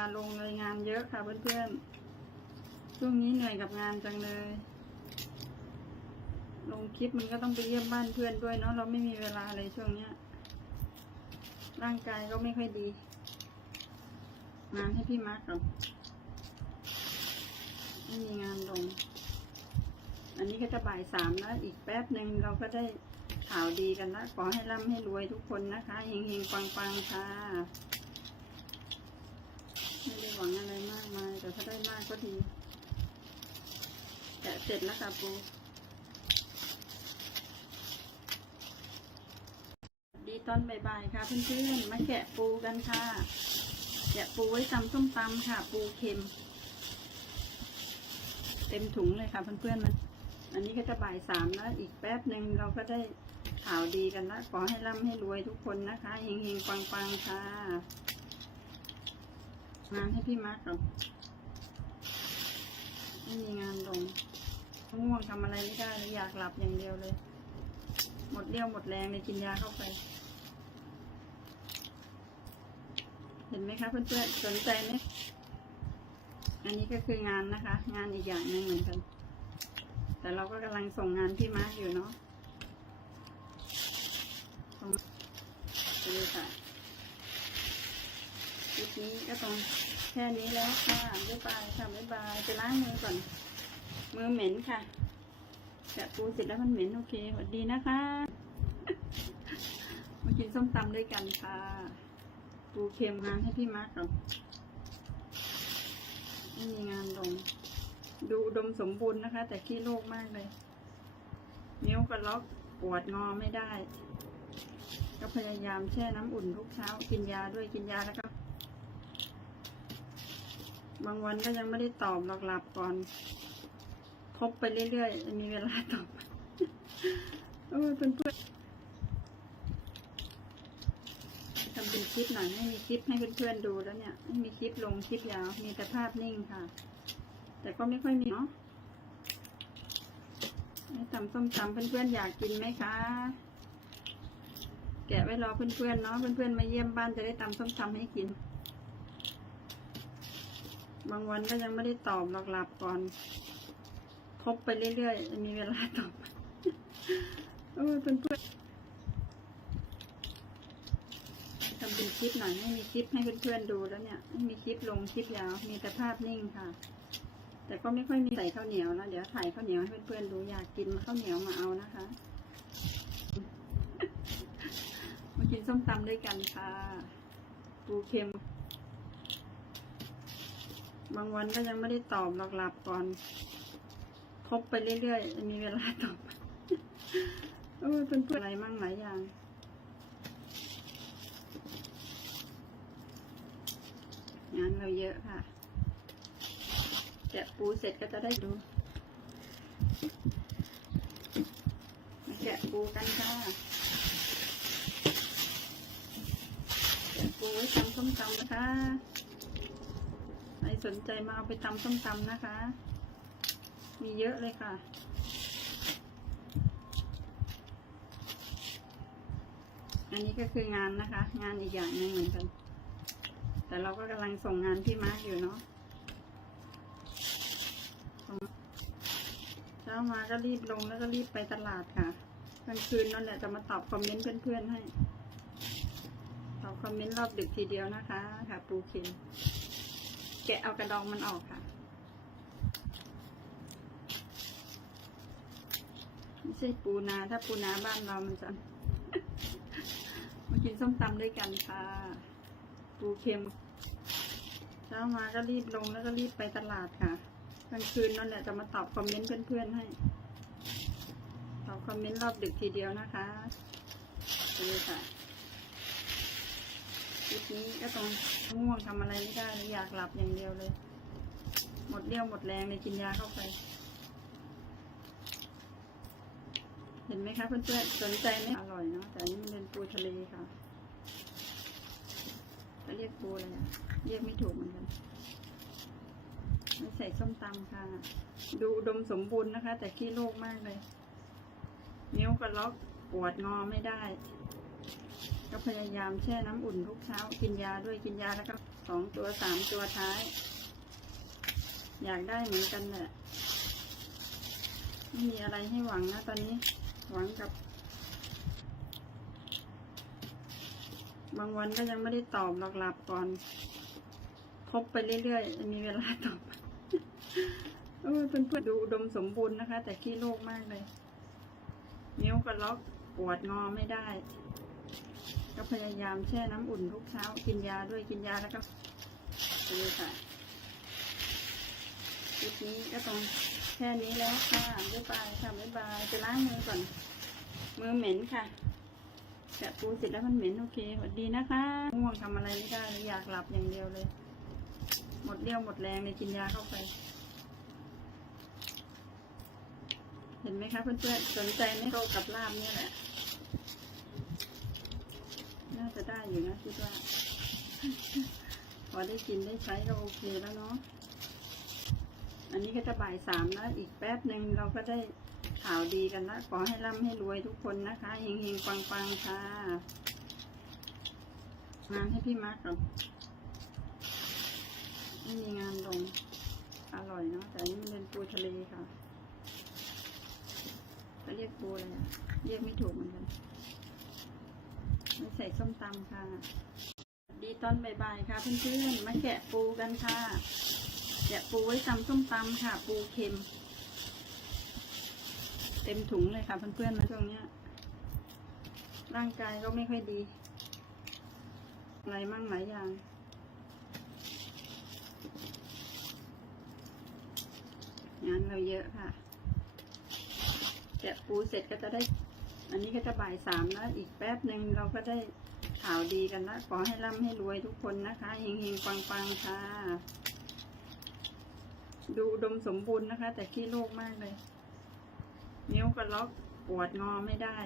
าลงเลยงานเยอะค่ะเพื่อนๆ ช่วงนี้เหนื่อยกับงานจังเลย ลงคลิปมันก็ต้องไปเยี่ยมบ้านเพื่อนด้วยเนาะเราไม่มีเวลาเลยช่วงเนี้ย ร่างกายก็ไม่ค่อยดี งานให้พี่มาร์กก่อนไม่มีงานลง อันนี้ก็จะบ่ายสามแล้วอีกแป๊บหนึ่งเราก็ได้ข่าวดีกันละขอให้ร่ำให้รวยทุกคนนะคะเฮงๆปังๆค่ะ หวังอะไรมากมาย แต่ถ้าได้มากก็ดีแกะเสร็จแล้วค่ะปูดีตอนบ่ายๆค่ะเพื่อนๆมาแกะปูกันค่ะ แกะปูไว้ตำส้มตำค่ะ ปูเค็ม เต็มถุงเลยค่ะเพื่อนๆมันอันนี้ก็จะบ่ายสามแล้วอีกแป๊บหนึ่งเราก็ได้ข่าวดีกันละขอให้ร่ำให้รวยทุกคนนะคะเฮงๆปังๆค่ะ งานให้พี่มาร์กก่อไม่มีงานลงง่วงทำอะไรไม่ได้เลยอยากหลับอย่างเดียวเลย หมดเรี่ยวหมดแรงเลยกินยาเข้าไป เห็นไหมคะเพื่อนๆสนใจไหมอันนี้ก็คืองานนะคะ งานอีกอย่างหนึ่งเหมือนกัน แต่เราก็กำลังส่งงานพี่มาร์กอยู่เนาะส่งไปเลยค่ะ คลิปนี้ก็ต้องแค่นี้แล้วค่ะ บ๊ายบายค่ะ บ๊ายบายไปล้างมือก่อน มือเหม็นค่ะแกะปูเสร็จแล้วมันเหม็นโอเคสวัสดีนะคะ มากินส้มตำด้วยกันค่ะ ปูเค็มงานให้พี่มาร์กก่อนไม่มีงานลง ดูดมสมบูรณ์นะคะ แต่ขี้โรคมากเลย นิ้วกระล็อกปวดงอไม่ได้ ก็พยายามแช่น้ำอุ่นทุกเช้า กินยาด้วยกินยาแล้วก็ บางวันก็ยังไม่ได้ตอบหรอกหลับก่อนคบไปเรื่อยๆ มีเวลาตอบเออเพื่อนๆทำเป็นคลิปหน่อยไม่มีคลิปให้เพื่อนๆดูแล้วเนี่ยไม่มีคลิปลงคลิปยาว มีแต่ภาพนิ่งค่ะ แต่ก็ไม่ค่อยมีเนาะให้ทำส้มตำเพื่อนๆอยากกินไหมคะ แกะไว้รอเพื่อนๆเนาะเพื่อนๆมาเยี่ยมบ้านจะได้ตำส้มตำให้กิน บางวันก็ยังไม่ได้ตอบหรอกหลับก่อนคบไปเรื่อยๆ มีเวลาตอบเออเพื่อนๆทำเป็นคลิปหน่อยไม่มีคลิปให้เพื่อนๆดูแล้วเนี่ยไม่มีคลิปลงคลิปยาว มีแต่ภาพนิ่งค่ะ แต่ก็ไม่ค่อยมีใส่ข้าวเหนียวแล้วเดี๋ยวถ่ายข้าวเหนียวให้เพื่อนๆดูอยากกินข้าวเหนียวมาเอานะคะมากินส้มตำด้วยกันค่ะปูเค็ม บางวันก็ยังไม่ได้ตอบหรอกหลับก่อนคบไปเรื่อยๆ มีเวลาตอบ เออเพื่อนอะไรมั่งหลายอย่าง งานเราเยอะค่ะแกะปูเสร็จก็จะได้ดู มาแกะปูกันค่ะแกะปูไว้ทำส้มตำนะคะ สนใจมาเอาไปตำส้มตำนะคะ มีเยอะเลยค่ะ อันนี้ก็คืองานนะคะ งานอีกอย่างหนึ่งเหมือนกัน แต่เราก็กำลังส่งงานพี่มาร์กอยู่เนาะเช้ามาก็รีบลงแล้วก็รีบไปตลาดค่ะกลางคืนนั่นแหละจะมาตอบคอมเมนต์เพื่อนๆให้ ตอบคอมเมนต์รอบดึกทีเดียวนะคะค่ะปูเค็ม แกะเอากระดองมันออกค่ะไม่ใช่ปูนาถ้าปูนาบ้านเรามันจะ มากินส้มตำด้วยกันค่ะ ปูเค็มเช้ามาก็รีบลงแล้วก็รีบไปตลาดค่ะกลางคืนนั่นแหละจะมาตอบคอมเมนต์เพื่อนๆให้ ตอบคอมเมนต์รอบดึกทีเดียวนะคะนี่ค่ะ คลิปนี้ก็ต้องง่วงทำอะไรไม่ได้เลยอยากหลับอย่างเดียวเลย หมดเรี่ยวหมดแรงเลยกินยาเข้าไป เห็นไหมคะเพื่อนๆสนใจไหมอร่อยเนาะแต่นนี้มันเป็นปูทะเลค่ะจะเรียกปูอะไรอะเรียกไม่ถูกเหมือนกันไม่ใส่ส้มตำค่ะ ดูดมสมบูรณ์นะคะ แต่ขี้โรคมากเลย นิ้วกระล็อกปวดงอไม่ได้ ก็พยายามแช่น้ำอุ่นทุกเช้า กินยาด้วยกินยาแล้วก็สองตัวสามตัวท้าย อยากได้เหมือนกันแหละไม่มีอะไรให้หวังนะตอนนี้ หวังกับบางวันก็ยังไม่ได้ตอบหรอกหลับก่อนทบไปเรื่อยๆ มีเวลาตอบเออเพื่อนๆดูอุดมสมบูรณ์นะคะ แต่ขี้โรคมากเลย นิ้วกระล็อกปวดงอไม่ได้ ก็พยายามแช่น้ำอุ่นทุกเช้า กินยาด้วยกินยาแล้วก็ดูค่ะคลิปนี้ก็ต้องแค่นี้แล้วค่ะบ๊ายบายค่ะบ๊ายบายจะล้างมือก่อน มือเหม็นค่ะแกะปูเสร็จแล้วมันเหม็นโอเคสวัสดีนะคะง่วงทำอะไรไม่ได้เลยอยากหลับอย่างเดียวเลย หมดเรี่ยวหมดแรงเลยกินยาเข้าไป เห็นไหมคะเพื่อนๆสนใจไหม่เข้ากับลาบเนี่ยแหละ น่าจะได้อยู่นะคิดว่า พอได้กินได้ใช้ก็โอเคแล้วเนาะอันนี้ก็จะบ่ายสามแล้วอีกแป๊บหนึ่งเราก็ได้ข่าวดีกันละขอให้ร่ำให้รวยทุกคนนะคะเฮงเฮงปังปังๆค่ะ งานให้พี่มาร์กก่อไม่มีงานลง อร่อยเนาะแต่อันนี้มันเป็นปูทะเลค่ะเขาเรียกปูอะไรเรียกไม่ถูกเหมือนกัน ไม่ใส่ส้มตำค่ะ ดีตอนบ่ายๆค่ะเพื่อนๆ มาแกะปูกันค่ะ แกะปูไว้ตำส้มตำค่ะ ปูเค็ม เต็มถุงเลยค่ะเพื่อนๆมาช่วงเนี้ย ร่างกายก็ไม่ค่อยดี อะไรมั่งหลายอย่างงานเราเยอะค่ะ แกะปูเสร็จก็จะได้ อันนี้ก็จะบ่ายสามแล้วอีกแป๊บหนึ่งเราก็ได้ข่าวดีกันละขอให้ร่ำให้รวยทุกคนนะคะเฮงเฮงปังปังๆค่ะ ดูดมสมบูรณ์นะคะ แต่ขี้โรคมากเลย นิ้วกระล็อกปวดงอไม่ได้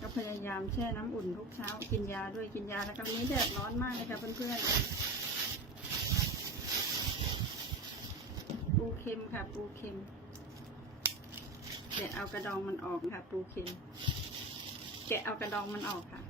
ก็พยายามแช่น้ำอุ่นทุกเช้า กินยาด้วยกินยาแล้วก็วันนี้แดดร้อนมากเลยค่ะเพื่อนๆปูเค็มค่ะปูเค็ม แกะเอากระดองมันออกค่ะ ปูเค็มแกะเอากระดองมันออกค่ะ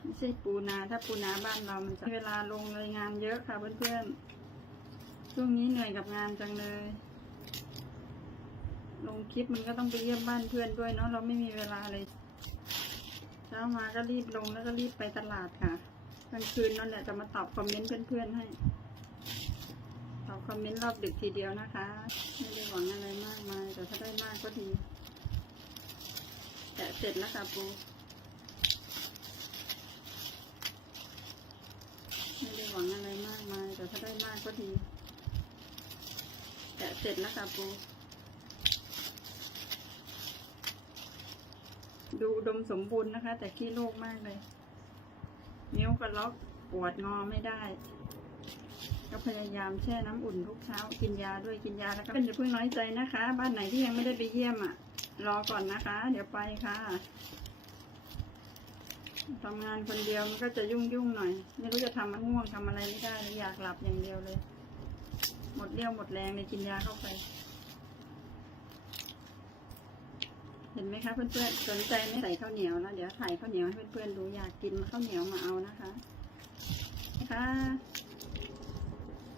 ไม่ใช่ปูนาถ้าปูนาบ้านเรามันจะเวลาลงเลยงานเยอะค่ะเพื่อนๆช่วงนี้เหนื่อยกับงานจังเลย ลงคลิปมันก็ต้องไปเยี่ยมบ้านเพื่อนด้วยเนาะเราไม่มีเวลาเลยเช้ามาก็รีบลงแล้วก็รีบไปตลาดค่ะกลางคืนนั่นแหละจะมาตอบคอมเมนต์เพื่อนๆให้ อบคอมเมนต์รอบดึกทีเดียวนะคะ ไม่ได้หวังอะไรมากมาย แต่ถ้าได้มากก็ดี แต่เสร็จแล้วค่ะปู ไม่ได้หวังอะไรมากมาย แต่ถ้าได้มากก็ดี แต่เสร็จแล้วค่ะปูดูดมสมบูรณ์นะคะ แต่ขี้โรคมากเลย นิ้วกระล็อกปวดงอไม่ได้ ก็พยายามแช่น้ำอุ่นทุกเช้า กินยาด้วยกินยาแล้วก็เป็นอย่าเพิ่งน้อยใจนะคะ บ้านไหนที่ยังไม่ได้ไปเยี่ยมอะ รอก่อนนะคะ เดี๋ยวไปค่ะทำงานคนเดียวมันก็จะยุ่งยุ่งหน่อย ไม่รู้จะทำมันง่วงทำอะไรไม่ได้อยากหลับอย่างเดียวเลย หมดเรี่ยวหมดแรงเลยกินยาเข้าไป เห็นไหมคะเพื่อนๆสนใจไม่ใส่ข้าวเหนียวนะเดี๋ยวถ่ายข้าวเหนียวให้เพื่อนๆดูอยากกินข้าวเหนียวมาเอานะคะ นะคะ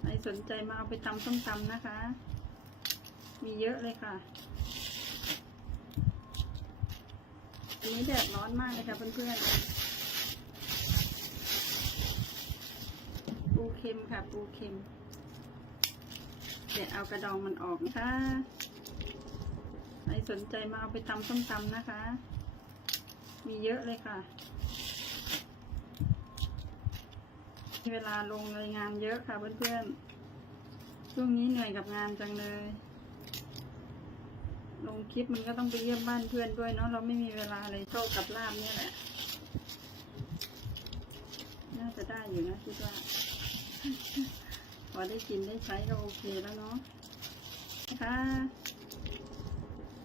ใครสนใจมาเอาไปตำส้มตำนะคะ มีเยอะเลยค่ะอันนี้แดดร้อนมากเลยค่ะเพื่อนๆ ปูเค็มค่ะ ปูเค็มแกะเอากระดองมันออกนะคะใครสนใจมาเอาไปตำส้มตำนะคะ มีเยอะเลยค่ะ มี เวลาลงเลยงานเยอะค่ะเพื่อนๆ ช่วงนี้เหนื่อยกับงานจังเลย ลงคลิปมันก็ต้องไปเยี่ยมบ้านเพื่อนด้วยเนาะเราไม่มีเวลาเลยโชคกับลาบเนี่ยแหละ น่าจะได้อยู่นะคิดว่าพอได้กินได้ใช้ก็โอเคแล้วเนาะนะคะ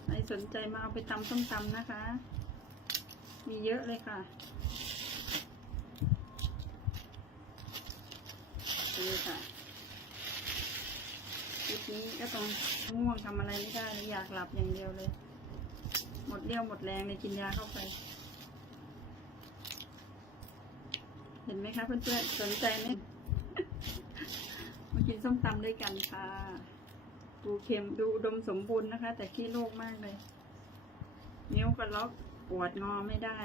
ใครสนใจมาเอาไปตำส้มตำนะคะ มีเยอะเลยค่ะนี่ ค่ะคลิปนี้ก็ต้องง่วงทำอะไรไม่ได้อยากหลับอย่างเดียวเลย หมดเรี่ยวหมดแรงเลยกินยาเข้าไป เห็นไหมคะเพื่อนๆสนใจไหมมากินส้มตำด้วยกันค่ะปูเค็มดูดมสมบูรณ์นะคะ แต่ขี้โรคมากเลย นิ้วกระล็อกปวดงอไม่ได้